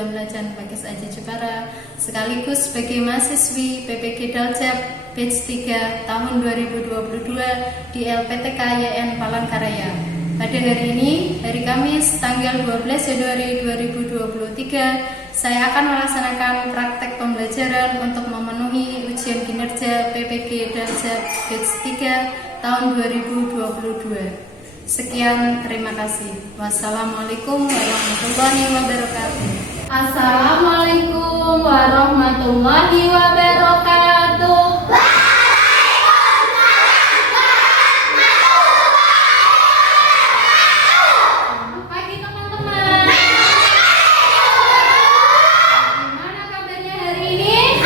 Program Belajar Bagas Aji Jepara sekaligus sebagai mahasiswi PPG Daljab Batch 3 tahun 2022 di LPTK YN Palangkaraya. Pada hari ini, hari Kamis tanggal 12 Januari 2023, saya akan melaksanakan praktek pembelajaran untuk memenuhi ujian kinerja PPG Daljab Batch 3 tahun 2022. Sekian, terima kasih. Wassalamualaikum warahmatullahi wabarakatuh. Assalamualaikum warahmatullahi wabarakatuh. Selamat pagi teman-teman. Gimana kabarnya hari ini?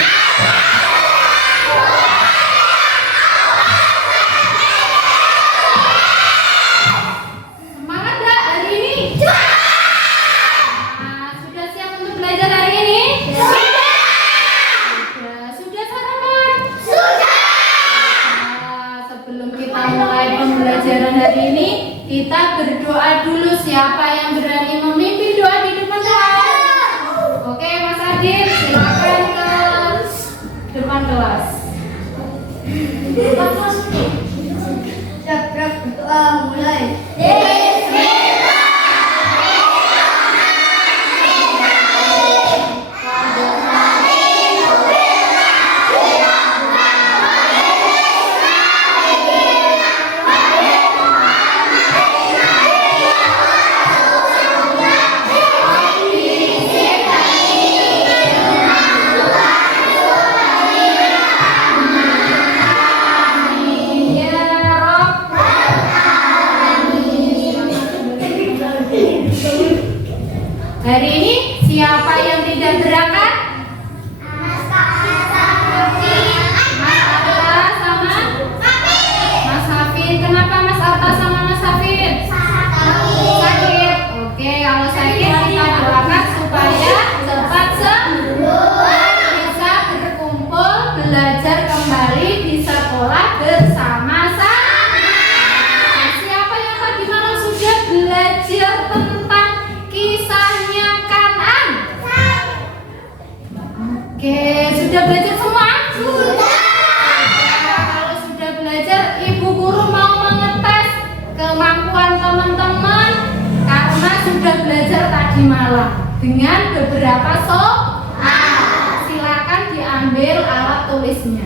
Semangat gak hari ini? Sudah siap untuk belajar hari ini? Sudah sarapan? Sebelum kita mulai pembelajaran hari ini, kita berdoa dulu. Siapa yang berani memimpin doa di depan kelas? Oke, Mas Adit, silakan ke depan kelas. Siap, berdoa mulai. Hari ini siapa yang tidak berangkat? Mas Arta sama Mas Hafid. Kenapa Mas Arta sama Mas Hafid? Sakit. Oke, kalau sakit kita doakan supaya cepat sembuh, bisa berkumpul, belajar kembali di sekolah bersama-sama. Siapa yang tadi malam sudah belajar tentang kisahnya Kan'an? Oke, sudah belajar semua? Sudah. Kalau sudah belajar, Ibu Guru mau mengetes kemampuan teman-teman karena sudah belajar tadi malam dengan beberapa soal. Silakan diambil alat tulisnya.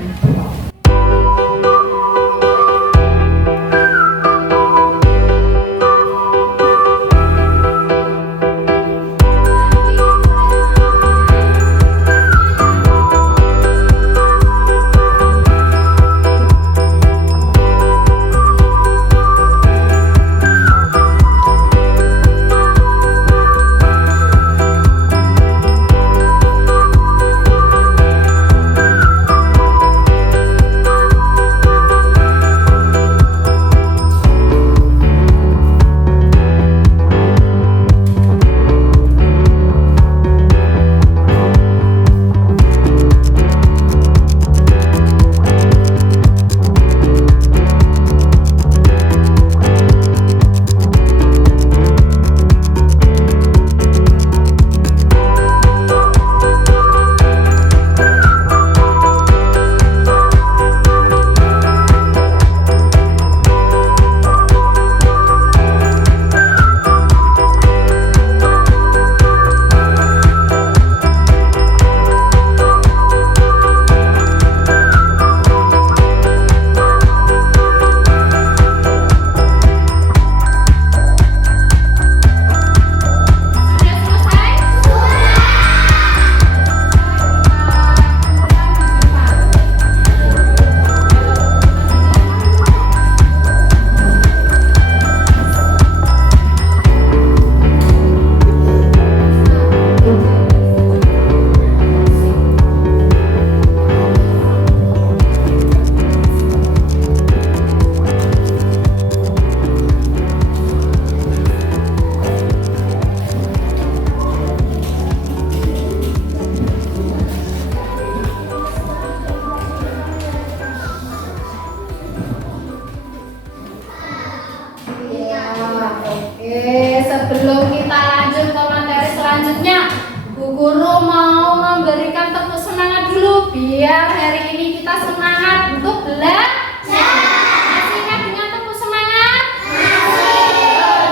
Bu Guru mau memberikan tepuk semangat dulu biar hari ini kita semangat untuk belajar. Masih ingat dengan tepuk semangat?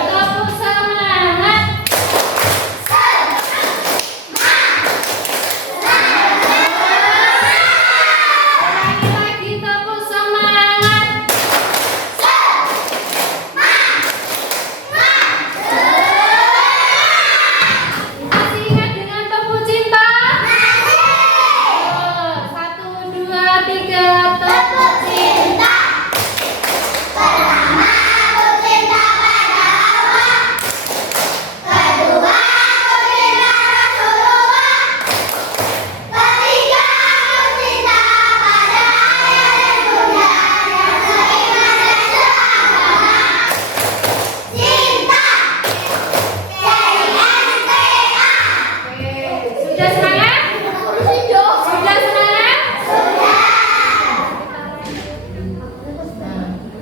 Tepuk semangat. Ulangi lagi tepuk semangat. Masih ingat dengan tepuk cinta? Satu, dua, tiga, tepuk cinta. Pertama, aku cinta pada Allah. Kedua, aku cinta Rasulullah. Ketiga, aku cinta pada ayah dan bunda yang seiman dan seagama. Cinta dari NTA. Sudah semangat? Sudah semangat?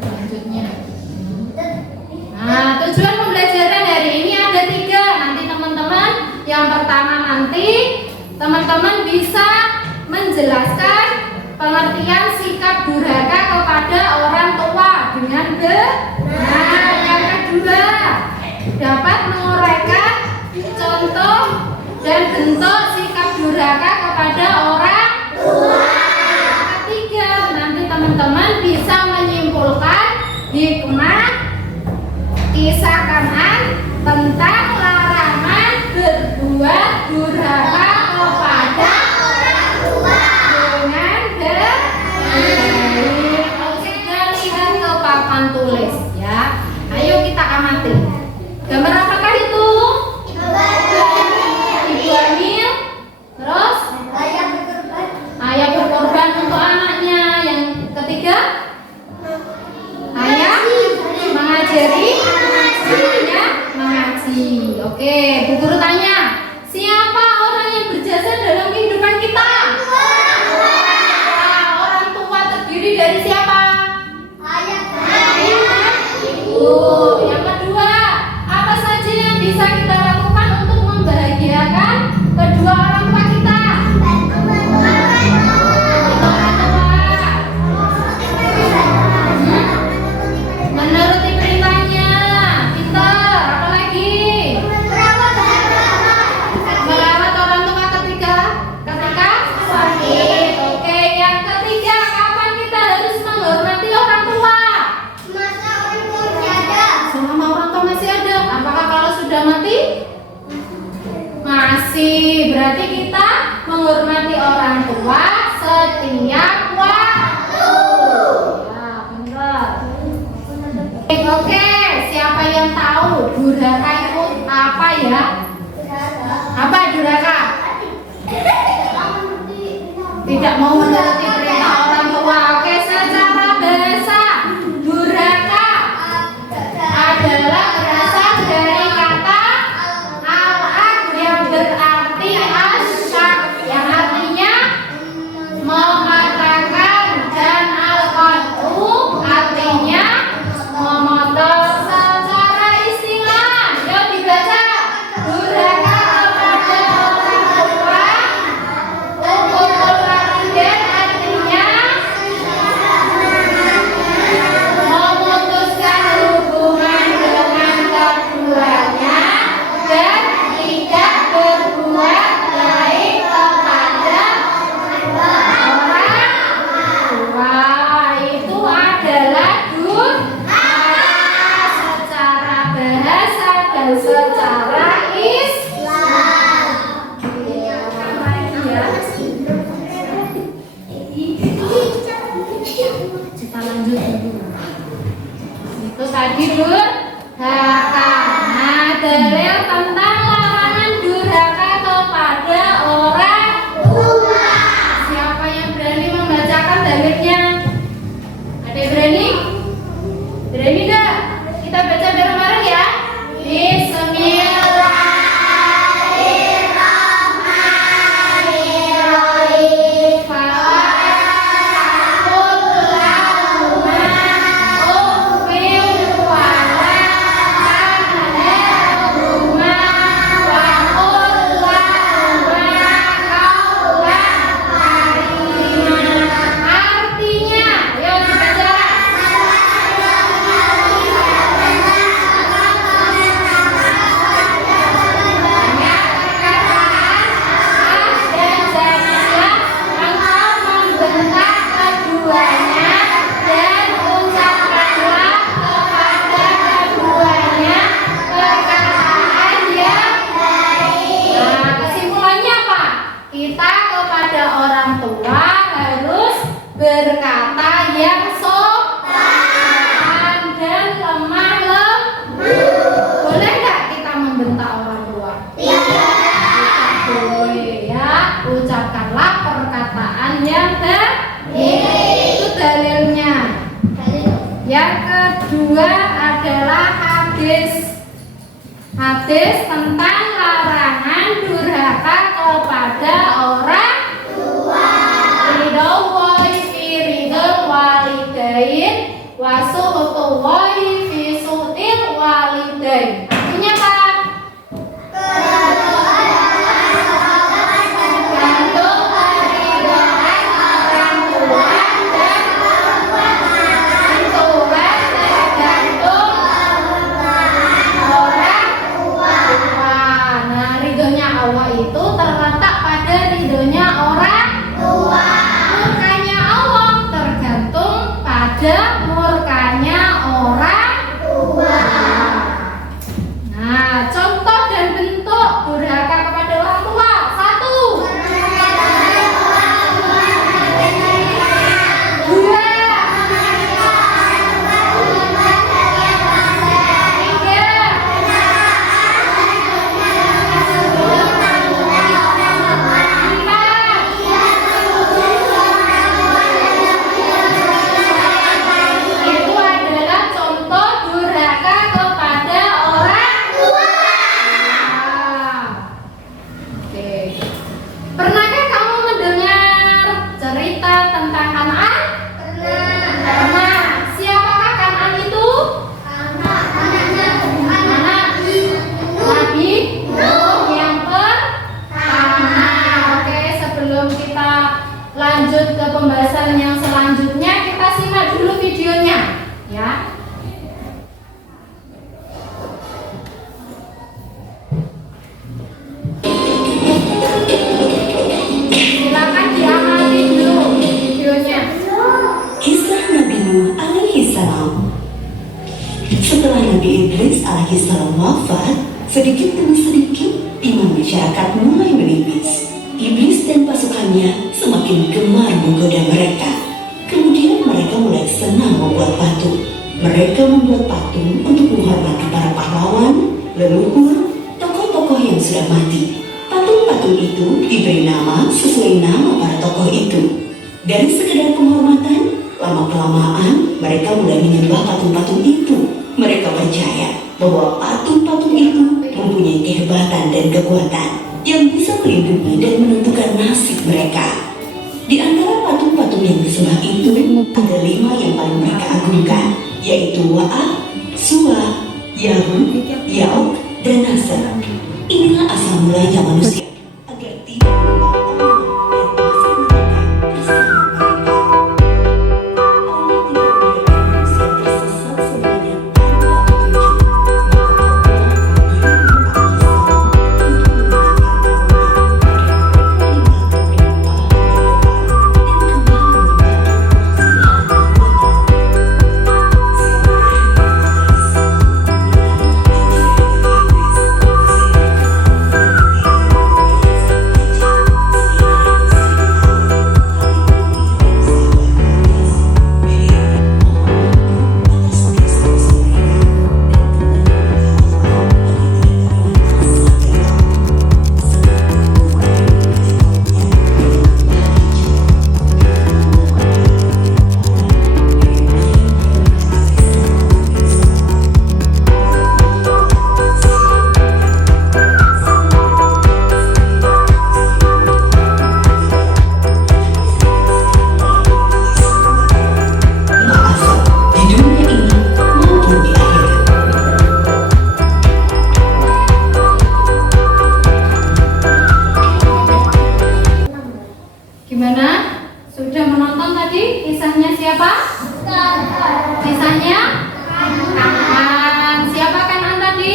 Selanjutnya. Nah, tujuan pembelajaran hari ini ada 3. Nanti teman-teman, yang pertama nanti teman-teman bisa menjelaskan pengertian sikap durhaka kepada orang tua dengan benar. Yang kedua, dapat menguraikan contoh dan bentuk sikap durhaka kepada orang tua. Yang ketiga, nanti teman-teman bisa menyimpulkan hikmah kisah Kanan tentang larangan berbuat durhaka kepada orang tua dengan baik. Kita lihat ke papan tulis ya. Ayo kita amati. Gambar apakah itu? Ibu hamil. Terus ayah berkorban untuk anaknya. Yang ketiga, ayah mengajari anaknya mengaji. Oke, Bu Guru tanya, siapa orang yang berjasa dalam kehidupan kita? Nah, orang tua terdiri dari siapa? Ayah dan ibu. Yang kedua, apa saja yang bisa kita lakukan untuk membahagiakan kedua orang tua kita? Menuruti perintahnya. Pintar. Apa lagi? Merawat orang tua ketika sakit. Oke, yang ketiga, kapan kita harus menghormati orang tua? Selama orang tua masih ada. Apakah kalau sudah mati? Masih. Berarti kita menghormati orang tua setiap waktu. Ya, benar. Oke, siapa yang tahu durhaka itu apa ya? Apa durhaka? Tidak mau menuruti perintah orang tua. Oke, secara bahasa durhaka adalah berasal dari kata al-ad yang berarti asyak, yang artinya mengatakan, dan al-qat'u artinya memotong secara istilah. Yuk dibaca. Durhaka kepada orang tua. Ukul walidain artinya memutuskan hubungan dengan keduanya dan tidak berbuat baik kepada orang tua. Itu adalah durhaka secara bahasa dan secara Islam. Kita lanjut dulu. Itu tadi durhaka. Nah, dalil tentang larangan durhaka kepada orang tua. Siapa yang berani membacakan dalilnya? Ada yang berani? Berani enggak? Kita baca bareng-bareng ya. Bismillahirrahmanirrahim. Fala taqul lahuma uffin wa la kita kepada orang tua harus berkata yang sopan dan lemah lembut. Boleh nggak kita membentak orang tua? Tidak boleh ya. Ucapkanlah perkataan yang baik. Itu dalilnya. Yang kedua adalah hadis tentang larangan durhaka kepada orang tua. Ridwallahi fi ridhal walidain wa suhtullahi fi suhtil walidain. Artinya apa? Itu terletak pada ridhonya orang tua. Murkanya Allah tergantung pada murkanya orang tua. Nah, contoh dan bentuk durhaka kepada orang tua. 1. 2. 'Alaihissalam wafat, sedikit demi sedikit iman masyarakat mulai menipis. Iblis dan pasukannya semakin gemar menggoda mereka. Kemudian mereka mulai senang membuat patung. Mereka membuat patung untuk menghormati para pahlawan, leluhur, tokoh-tokoh yang sudah mati. Patung-patung itu diberi nama sesuai nama para tokoh itu. Dari sekedar penghormatan, lama-kelamaan mereka mulai menyembah patung-patung itu. Mereka percaya bahwa patung-patung itu mempunyai kehebatan dan kekuatan yang bisa melindungi dan menentukan nasib mereka. Di antara patung-patung yang disembah itu ada 5 yang paling mereka agungkan, yaitu Wa'ah, Suwa, Yahud, Yauk, dan Nasr. Inilah asal mulanya manusia agar tidak Allah dan masih mereka bersama mereka. Allah tidak membiarkan manusia tersesat semuanya tanpa petunjuk. Maka Allah mengirimkan Alkitab untuk mengingatkan kaumnya agar mereka meninggalkan penyembahan dan kembali menyembah Allah Subhanahu wa Maaf, di dunia ini maupun di akhirat. Gimana? Sudah menonton tadi kisahnya siapa? Kisahnya Kan'an. Siapa Kan'an tadi?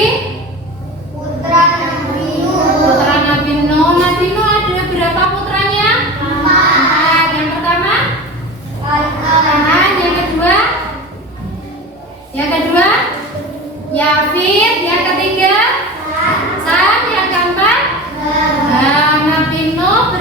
Putra Nabi Nuh. Putra Nabi Nuh. Nabi Nuh ada berapa putranya? 4. Yang pertama Kan'an. Yang kedua Yafid. Yang ketiga Sam. Yang keempat Nabi Nuh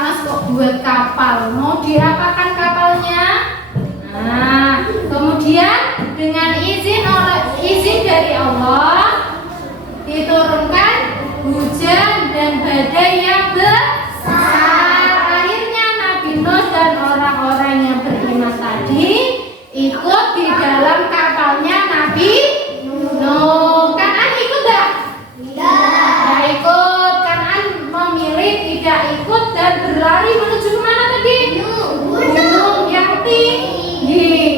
Mas kok buat kapal? Mau diapakan kapalnya? Nah, kemudian dengan izin dari Allah diturunkan hujan dan badai yang besar. Akhirnya Nabi Nuh dan orang-orang yang beriman tadi ikut di dalam kapalnya Nabi Nuh. Kan'an ikut enggak? Tidak ikut. Kan'an memilih tidak ikut dan berlari menuju kemana tadi? Gunung yang tinggi.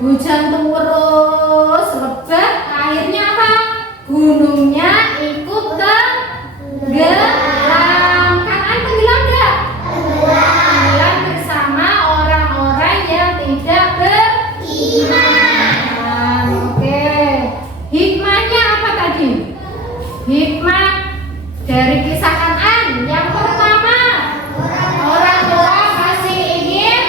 Hujan terus lebat. Akhirnya apa? Gunungnya ikut tenggelam. Kan'an tenggelam enggak? Tenggelam bersama orang-orang yang tidak beriman. Oke. Hikmahnya apa tadi? Hikmah dari kisah Kan'an yang pertama, orang tua masih ingin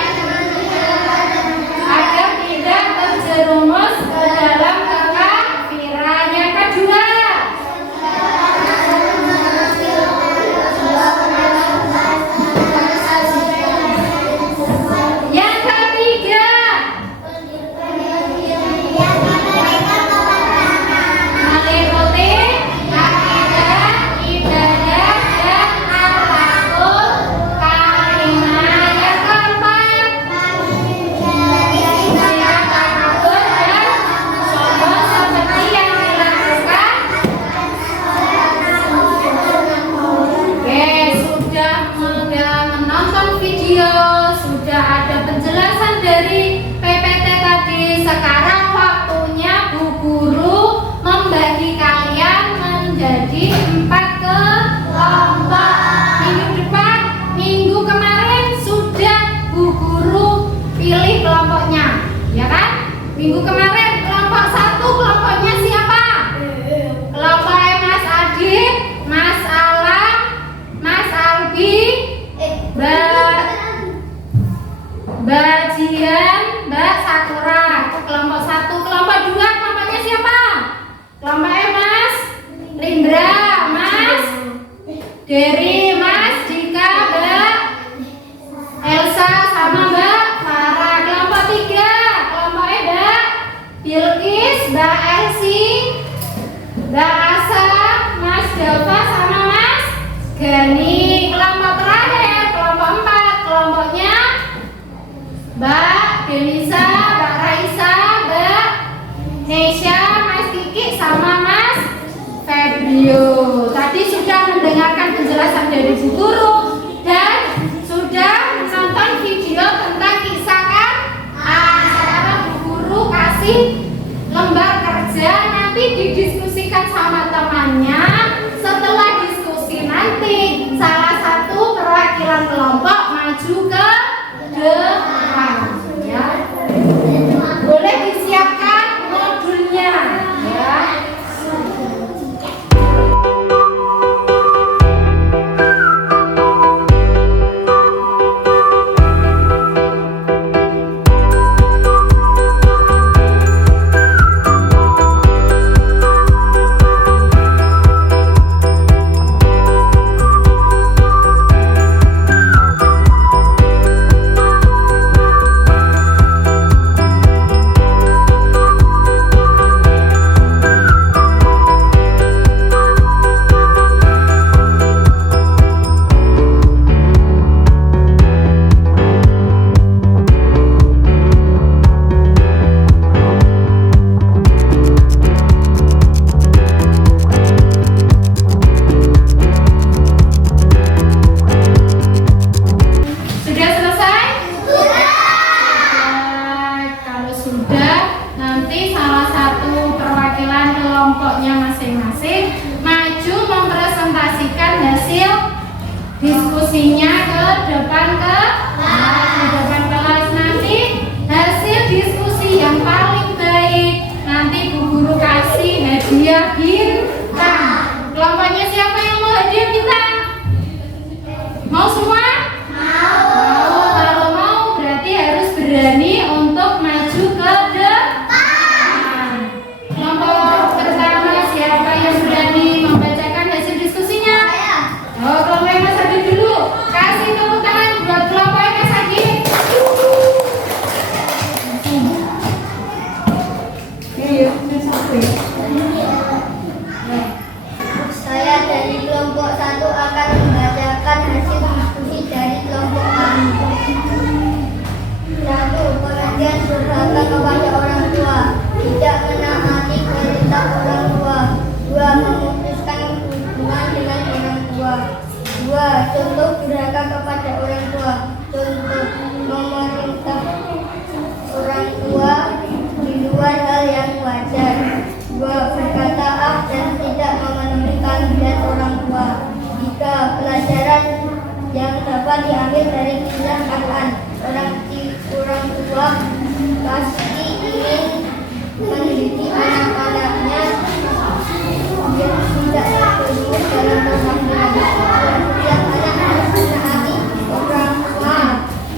agar tidak terjerumus ke dalam kekafiran. Yang kedua, yang ketiga, meliputi akidah, ibadah, dan akhlakul karimah. Yang keempat, sikap takabur dan sombong seperti yang dilakukan. Oke, sudah menonton video, sudah ada penjelasan dari PPT tadi. Sekarang waktunya Bu Guru membagi kalian menjadi 4 kelompok. Minggu kemarin sudah Bu Guru pilih kelompoknya, ya kan? Minggu kemarin kelompok 1 kelompoknya siapa? Kelompoknya Mas Adit, Mas Alam, Mas Albi, Mbak Jian, Mbak Sakura. Itu kelompok 1. Kelompok 2 kelompoknya siapa? Kelompoknya Mas Lindra, Mas Dery, Mas Dika, Mbak Elsa, sama Mbak Farah. Kelompok 3 kelompoknya Mbak Bilkis, Mbak Elsi, Mbak Asa, Mas Dava, sama Mas Gani. Kelompok terakhir kelompok 4 kelompoknya Mbak Denisa, Mbak Raisa, Mbak Nesya, Mas Kiki, sama Mas Febrio. Tadi sudah mendengarkan penjelasan dari Bu Guru dan sudah menonton video tentang kisah Kan'an. Sekarang Bu Guru kasih lembar kerja, nanti didiskusikan sama temannya. Setelah diskusi nanti salah satu perwakilan kelompok maju ke depan, ya. Boleh disiapkan modulnya, ya. kelompoknya masing-masing maju mempresentasikan hasil diskusinya ke depan kelas. Nanti hasil diskusi yang paling baik nanti Bu Guru kasih hadiah bintang. Kelompoknya siapa yang mau hadiah bintang? Mau semua? Mau. Kalau mau berarti harus berani untuk maju ke depan. Kelompok pertama siapa yang berani membacakan hasil diskusinya? Oh, kelompok yang Mas Adi dulu. Kasih tepuk Saya dari kelompok 1 akan membacakan hasil diskusi dari kelompok kami. 1. Pengertian durhaka kepada orang tua, tidak menaati perintah orang tua. 2. Memutuskan hubungan dengan orang tua. 2. Contoh durhaka kepada orang tua. Contoh memerintah orang tua di luar hal yang wajar. 2. Berkata ah dan tidak memenuhi panggilan orang tua. 3. Pelajaran yang dapat diambil dari kisah Quran. Orang tua pasti ingin mendidik anak-anaknya yang tidak terjerumus dalam pemanggilan. Setiap anak harus menaati orang tua,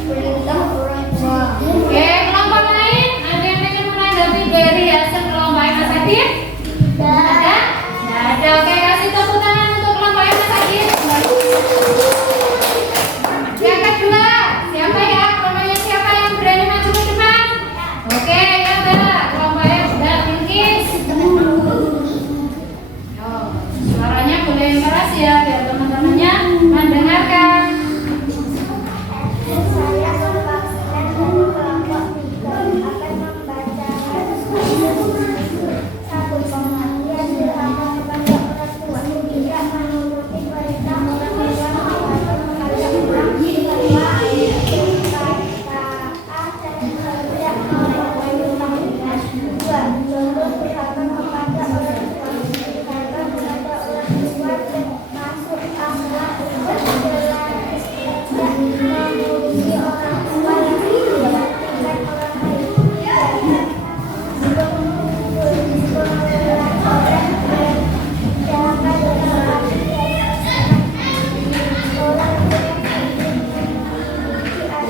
perintah orang tua. Oke, kelompok lain ada yang ingin menanggapi dari hasil kelompok Mas Adit? Ada? Tidak ada. Oke, kasih tepuk tangan untuk kelompok Mas Adit. Yang kedua, siapa ya? Kelompoknya siapa yang berani maju ke depan? Oke, yang kedua, kelompoknya sudah Bilkis. Oh, suaranya boleh keras ya, biar teman-temannya mendengarkan. Saya perwakilan dari kelompok 3 akan membacakan satu pengertian durhaka kepada orang tua, tidak menuruti perintah orang tua atau mengajak orang tua berkata ah dan tidak memenuhi panggilan. 2. Contoh durhaka kepada orang tua, durhaka kepada orang tua termasuk akhlak berjalan tidak mengurusi orang tua yang memperhatikan orang lain, tidak mengumpulkan orang lain, jangan berarti orang pendidikan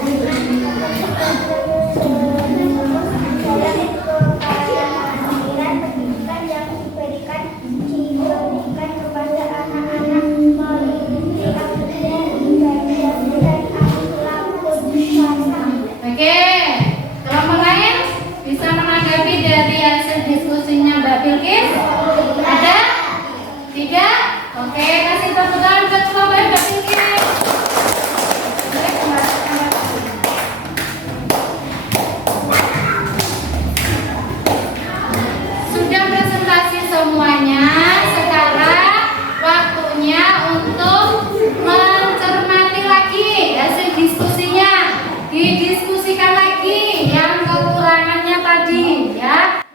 yang diberikan kepada anak-anak meliputi dan akhlak bersama. Oke, kelompok lain bisa menanggapi dari hasil diskusinya Mbak Bilkis? Ada? Tidak? Oke, kasih tepuk tangan buat kelompok Mbak Bilkis. Boleh kembalikan lagi. Sudah presentasi semuanya, sekarang waktunya untuk mencermati lagi hasil diskusinya. Didiskusikan lagi yang kekurangannya tadi ya.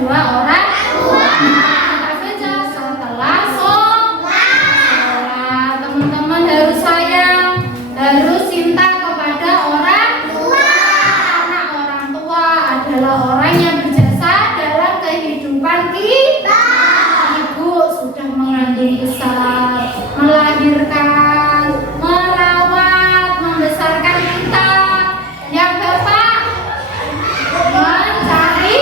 kedua orang tua. Kita baca setelah sholat. Teman-teman harus sayang, harus cinta kepada orang tua. Karena orang tua adalah orang yang berjasa dalam kehidupan kita. Ibu sudah mengandung besar, melahirkan, merawat, membesarkan kita. Yang bapak mencari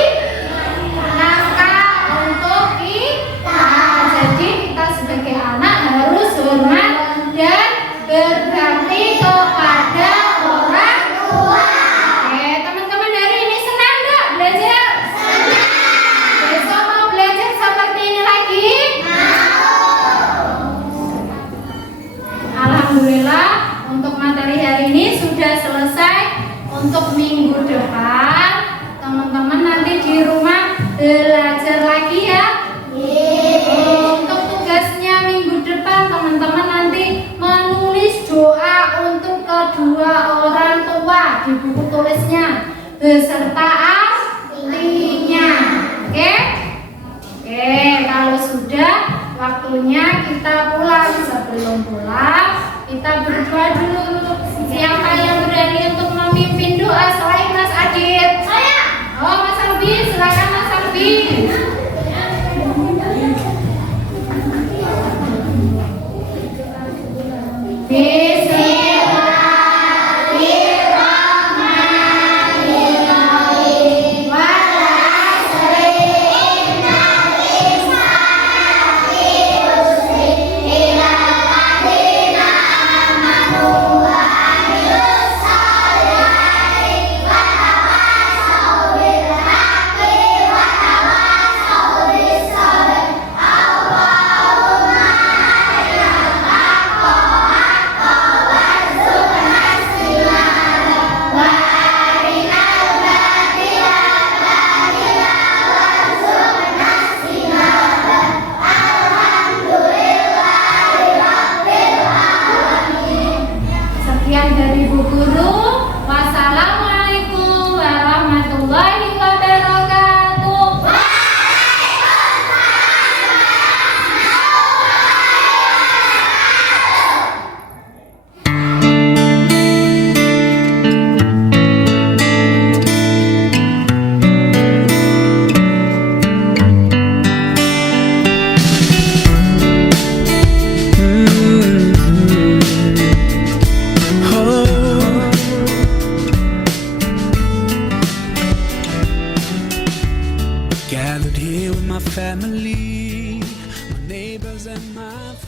nafkah untuk kita. Jadi kita sebagai anak harus hormat dan berbakti kepada orang tua. Oke, teman-teman hari ini senang nggak belajar? Senang. Besok mau belajar seperti ini lagi? Alhamdulillah untuk materi hari ini sudah selesai. Untuk minggu depan teman-teman nanti di rumah belajar lagi ya. Untuk tugasnya minggu depan teman-teman nanti menulis doa untuk kedua orang tua di buku tulisnya beserta artinya. Oke? Oke, kalau sudah waktunya kita pulang. Sebelum pulang kita berdoa dulu. Siapa yang berani untuk memimpin doa selain Mas Adit? Saya. Oh, Mas Albi, silakan Mas Albi. Bismillahirrahmanirrahim. Sekian dari Bu Guru. Wassalamualaikum warahmatullahi wabarakatuh. Gathered here with my family, my neighbors and my friends.